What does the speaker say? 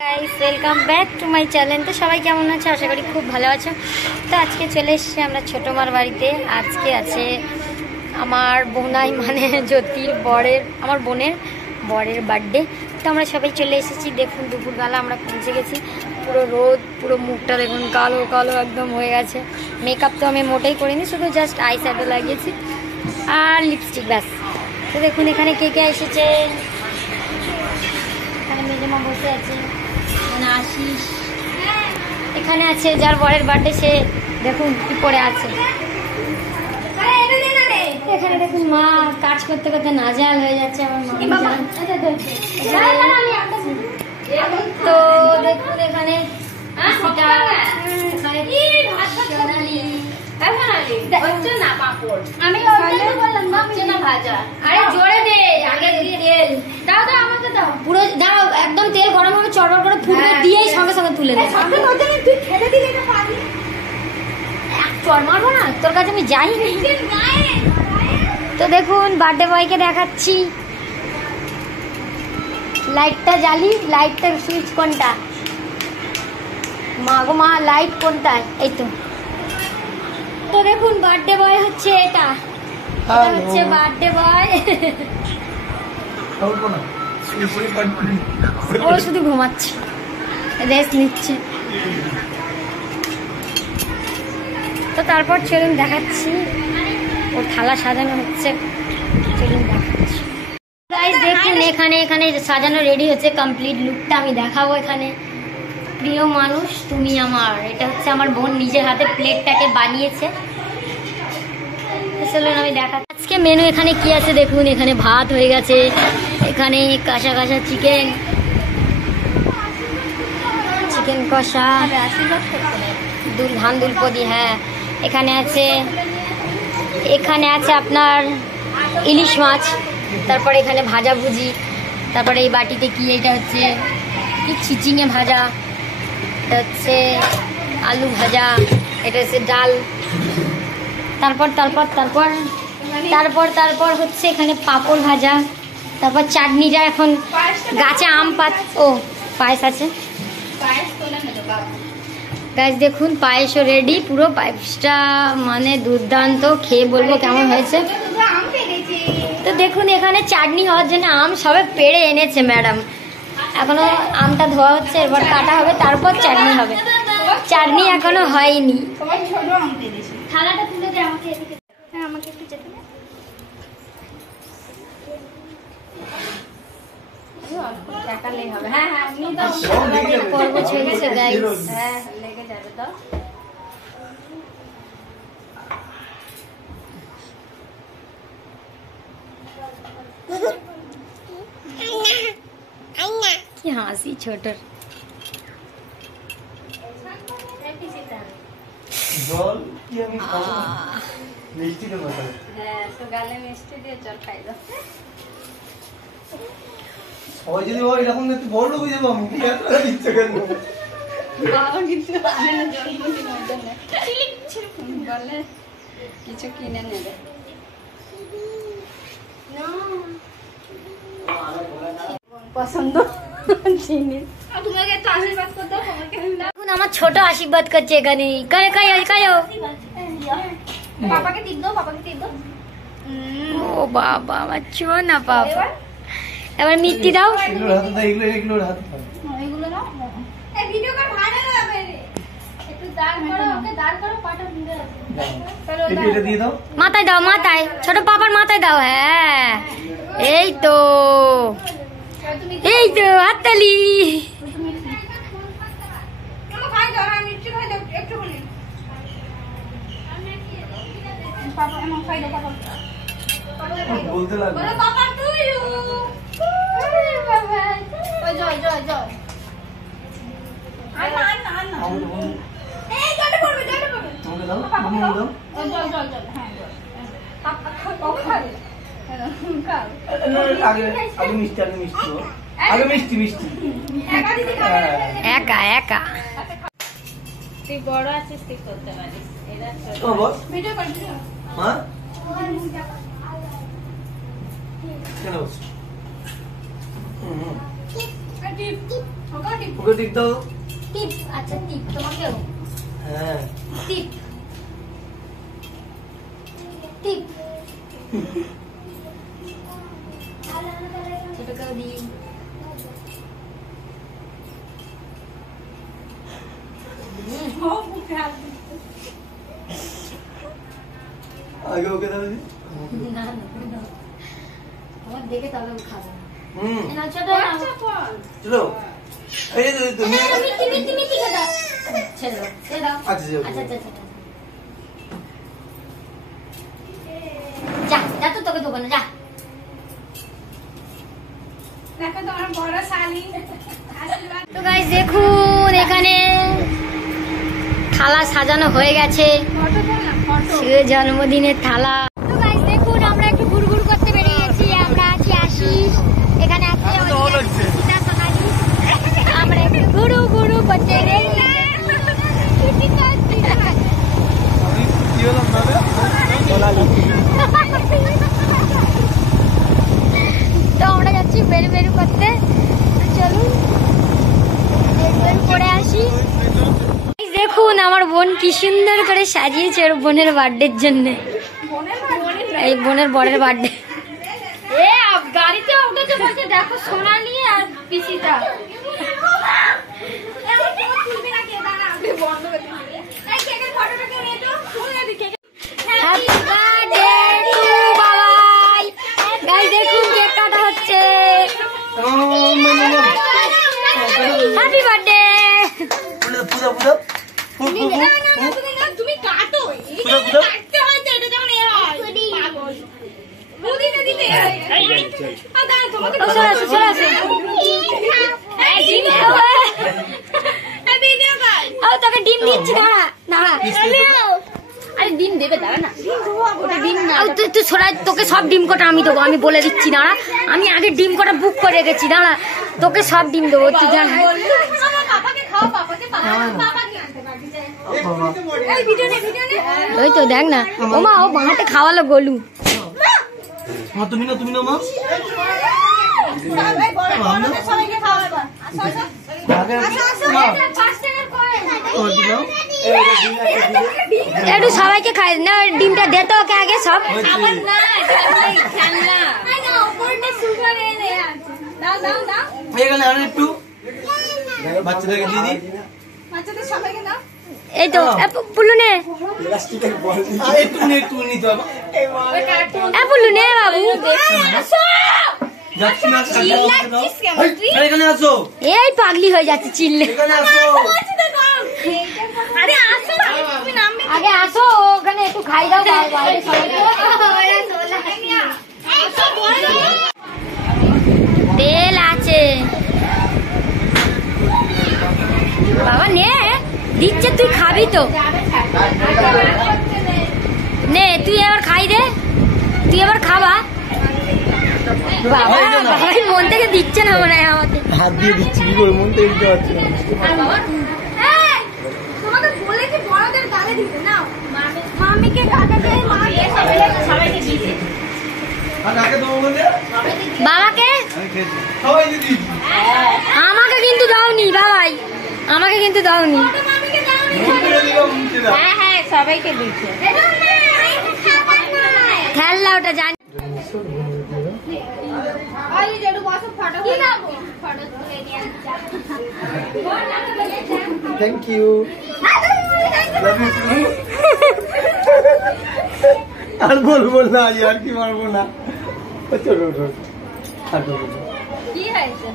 Guys welcome back to my channel. তো সবাই কেমন আছো? আশা করি খুব ভালো আছো। তো আজকে চলে এসেছি আমরা ছোটো মার বাড়িতে। আজকে আছে আমার বোনাই মানে জ্যোতির আমার বোনের বরের বার্থডে। তো আমরা সবাই চলে এসেছি। দেখুন দুপুরবেলা আমরা পৌঁছে গেছি। পুরো রোদ, পুরো মুখটা দেখুন কালো কালো একদম হয়ে গেছে। মেকআপ তো আমি মোটেই করিনি, শুধু জাস্ট আই শ্যাডো লাগিয়েছি আর লিপস্টিক, ব্যাস। তো দেখুন এখানে কে কে এসেছে। এখানে মেজমা বসে আছে, আশিস এখানে আছে, যার বরের বার্থডে সে দেখুন কি পরে আছে। এখানে দেখুন মা কাজ করতে করতে নাজেহাল হয়ে যাচ্ছে আমার মা। তো দেখুন এখানে পুরো দাও, একদম তেল গরম হবে, চড়বড় করে ফুটবে, দিয়েই সঙ্গে সঙ্গে তুলে দেবে। চড় মারবো না তোর কাছে, আমি যাই। তো দেখুন বার্থডে বয়কে দেখাচ্ছি, লাইটটা জ্বালি। লাইটটার সুইচ কোনটা? মা গো মা, লাইট কোনটা? এই তো। তো দেখুন বার্থডে বয় হচ্ছে এটা, হচ্ছে বার্থডে বয়। ও শুধু ঘুমাচ্ছে, রেস্ট নিচ্ছে। তো তারপর চলুন দেখাচ্ছি, ওর থালা সাজানো হচ্ছে, চলুন দেখাচ্ছি। গাইস দেখুন এখানে এখানে সাজানো রেডি হচ্ছে, কমপ্লিট লুকটা আমি দেখাবো। এখানে প্রিয় মানুষ তুমি আমার, এটা হচ্ছে আমার বোন নিজের হাতে প্লেটটাকে বানিয়েছে। চলুন আমি দেখাচ্ছি আজকে মেনু। এখানে কি আছে দেখুন, এখানে ভাত হয়ে গেছে, এখানে কষা কষা চিকেন কষা, ধান দুলপদি, হ্যাঁ। এখানে আছে আপনার ইলিশ মাছ, তারপরে এখানে ভাজা ভুজি, তারপরে এই বাটিতে কি, এটা হচ্ছে কি চিচিঙে ভাজা, এটা হচ্ছে আলু ভাজা, এটা হচ্ছে ডাল, তারপর তারপর তারপর তারপর তারপর হচ্ছে এখানে পাঁপড় ভাজা, তারপর চাটনিটা এখন গাছে আম ও পায়েস আছে। গাইস দেখুন পায়েসও রেডি, পুরো পায়েসটা মানে দুর্দান্ত, খেয়ে বলবো কেমন হয়েছে। তো দেখুন এখানে চাটনি হওয়ার জন্য আম সবে পেড়ে এনেছে ম্যাডাম, এখনো আমটা ধোয়া হচ্ছে, এবার কাটা হবে, তারপর চাটনি হবে। চাটনি এখনো হয়নি। থালাটা তুলে দে আমাকে, এদিকে হ্যাঁ আমাকে একটু যেতে দে। পর্ব চলছে গাইস, হ্যাঁ লেগে যাবে। তো কি হাসি ছোটর। জল কি আমি খাবো, মিষ্টি দেবো। হ্যাঁ তো গালে মিষ্টি দিয়ে জল খাই দাও। সবাই যদি হয় এরকম একটু বড় লোক হয়ে যাবো, আমি ইচ্ছা কেন বাবা কিন্তু আনে না জল মুটি মধ্যে না বলে কিছু কিনে নেবে না পছন্দ জিনিস। তোমাকে তো আশীর্বাদ করতে এখন আমার ছোট আশীর্বাদ করছে এখানে। কায় কায় কায় পাপাকে টিপ দাও, পাপাকে টিপ দাও। ও বাবা আমার চো না পাপা, এবার মিষ্টি দাও। এগুলোর হাতে দাও, এগুলোর হাতে দাও, এগুলো নাও। এই ভিডিও কর ভাইরাল হবে, একটু দাঁড় করো, ওকে দাঁড় করো, পাটা ভিড়ে আছে। চলো এটা দিয়ে দাও, মাথায় দাও, মাথায়, ছোট পাপার মাথায় দাও। হ্যাঁ এই তো, এই তো হাততালি। বলতে লাগবে আগে মিষ্টি, আগে মিষ্টি মিষ্টি একা একা। তুই বড় আছিস, তুই করতে পারিস। এরা ভিডিও কর মা, কেন বলছো? ওকে টিপ দাও। টিপ, আচ্ছা টিপ তোমাকেও। হ্যাঁ টিপ টিপ ছোটকেও দিই। আগে ওকে দাও। না না না, আমার দেখে তবে খাবো। হুম না ছোট চলো এই যে তুমি মিটি মিটি খাদা ছেড়ে দাও ছেড়ে দাও। আচ্ছা আচ্ছা আচ্ছা আচ্ছা যা যা তো তোকে দোকানে যা। দেখো তোমার বড় শালি তো গাইস দেখুন এখানে থালা সাজানো হয়ে গেছে, ফটো তোল না ফটো সে জন্মদিনের থালা। তো গাইস দেখুন আমরা একটু ঘুরঘুর করতে বেরিয়ে গেছি। আমরা আছি আশিস, এখানে আছে সীতা সোনালি। আমরা একটু ঘুরু ঘুরু করতে বেরিয়ে কি হলো ভাবে তো আমরা যাচ্ছি বেরু বেরু করতে। তো চলুন বেরু বেরু করে আসি। দেখুন আমার বোন কি সুন্দর করে সাজিয়েছে ওর বোনের বার্থডের জন্য। এই বোনের বরের বার্থডে। এ গাড়িতে উঠেছে বলছে দেখো সোনালি আর পিসিটা হ্যাপি বার্থডে টু বাবাই। গাইস দেখুন কেক কাটা হচ্ছে। Happy birthday. পুজো পুজো তুমি কাটো পুজো পুজো কাটতে হয় তো, এটা যেমন এ হয় পাগল বুদিতে দিতে তোমাকে চলে আসো চলে আসো। ভিডিও কল ও তোকে ডিম দিচ্ছি, দাঁড়া দাঁড়া। আরে ডিম দেবে দাঁড়া না ওটা ডিম না ও তুই তুই সরাই, তোকে সব ডিম কটা আমি দেবো, আমি বলে দিচ্ছি দাঁড়া। আমি আগে ডিম কটা বুক করে রেখেছি, দাঁড়া তোকে সব ডিম দেবো তুই জানা। আমার পাপাকে খাও পাপাকে পাপাকে আনতে পারবি এই ভিডিও নে ওই তো দেখ না, ও মা ও বাঁহাতে খাওয়ালো গলু। মা তুমি না মা সবাই বড় বড়দের সবাইকে খাওয়াবা আসো আসো আগে আসো মা এটা 5 টাকার কয়েন ও দিও একটু সবাইকে খাই না, ডিমটা দে তো ওকে আগে সব। আবার না এটা খেলনা আরে উপরটা সুগার এনে আছে দাও দাও দাও এখানে আর একটু বাচ্চাদেরকে দিদি বাচ্চাদের সবাইকে দাও এই তো পুলু নে, আর একটু নিতে হবে ওই কার্টুন পুলু নে বাবু। আসো যাচ্ছি না চিল্লাচ্ছিস কেন তুই এখানে আসো এই পাগলি হয়ে যাচ্ছে চিল্লে। এখানে আসো বলছি তো দাও আরে আসো না তুমি নামবে আগে আসো ওখানে একটু খাই দাও বাইরে সবাইকে। আসো বড় তেল আছে বাবা, নে দিচ্ছে তুই খাবি তো, নে তুই এবার খাই দে, তুই এবার খাবা। বাবা ভাই মন থেকে দিচ্ছে না মনে হয় আমাকে। হাত দিয়ে দিচ্ছি কি করে মন থেকে দিতে পারছি না তোমাকে বলেছি বড়দের গালে দিতে নাও মামিকে কাকাকে মাকে সবাইকে দিতে আর কাকে দেবো বলে বাবাকে আমি খেয়েছি সবাই দিদি আমাকে কিন্তু দাওনি বাবাই, আমাকে কিন্তু দাওনি। মামিকে দাও মুখে দিবা মুখে দাও হ্যাঁ সবাইকে দিচ্ছে খেলনা ওটা জানি। ওই যে একটু বসো ফটো কি নাও ফটো তুলে নিয়ে থ্যাংক ইউ আর বলবো না আর কি পারবো না চলো কি হয়েছে